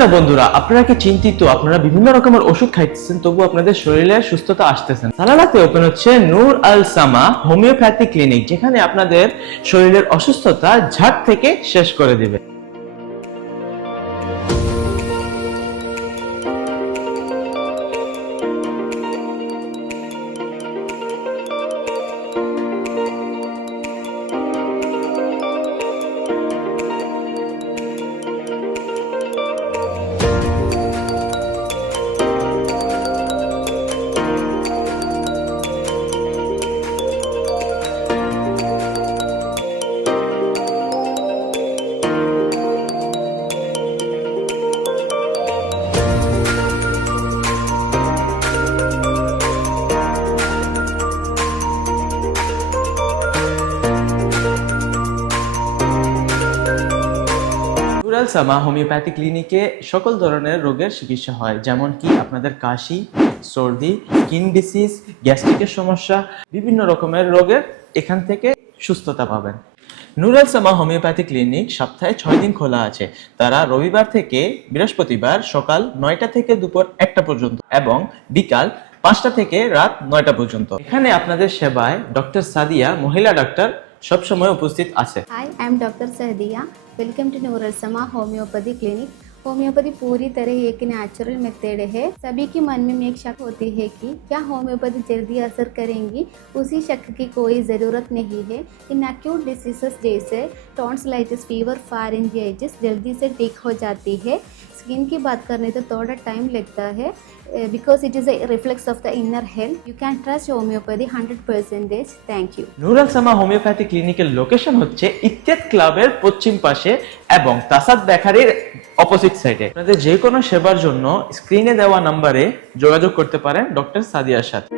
Hello বন্ধুরা, আপনারা কি চিন্তিত? আপনারা বিভিন্ন রকমের ওষুধ খাইতেছেন তবু আপনাদের শরীরে সুস্থতা আসতেছেন। সালালাতে ওপেন হচ্ছে নূর আল সামা হোমিওপ্যাথি ক্লিনিক, যেখানে আপনাদের শরীরের অসুস্থতা ঝাড় থেকে শেষ করে দিবে। নূর আল সামা হোমিওপ্যাথি ক্লিনিকে সকল ধরনের রোগের চিকিৎসা হয়, যেমন কি আপনাদের কাশি, সর্দি, স্কিন ডিসিজ, গ্যাস্ট্রিকের সমস্যা, বিভিন্ন রকমের রোগের এখান থেকে সুস্থতা পাবেন। নূর আল সামা হোমিওপ্যাথি ক্লিনিক সপ্তাহে 6 দিন খোলা আছে। তারা রবিবার থেকে বৃহস্পতিবার সকাল 9টা থেকে দুপুর 1টা পর্যন্ত এবং বিকাল 5টা থেকে রাত 9টা পর্যন্ত। এখানে আপনাদের সেবায় ডক্টর সাদিয়া, মহিলা ডাক্তার, সব সময় উপস্থিত আছে। Hi, I'm Dr. Sadiya. Welcome to Noor Al Sama Homeopathy Clinic. Homeopathy पूरी तरह एक नेचुरल मेथड है। सभी के मन में एक शक होती है कि क्या होम्योपैथी जल्दी असर करेंगी। उसी शक की कोई ज़रूरत नहीं है। इन एक्यूट डिसीजेस जैसे टॉन्सिलाइटिस, फीवर, फारिंजाइटिस जल्दी से ठीक हो जाती है। स्किन की बात करने तो थोड़ा टाइम लगता है because it is a reflex of the inner health. You can trust homeopathy 100%. Thank you. নূর আল সামা হোমিওপ্যাথি ক্লিনিকের লোকেশন হচ্ছে ইত্তেদ ক্লাবের পশ্চিম পাশে এবং তাসাদ বেকারির অপোজিট সাইডে। আপনাদের যে কোনো সেবার জন্য স্ক্রিনে দেওয়া নম্বরে যোগাযোগ করতে পারেন ডক্টর সাদিয়ার সাথে।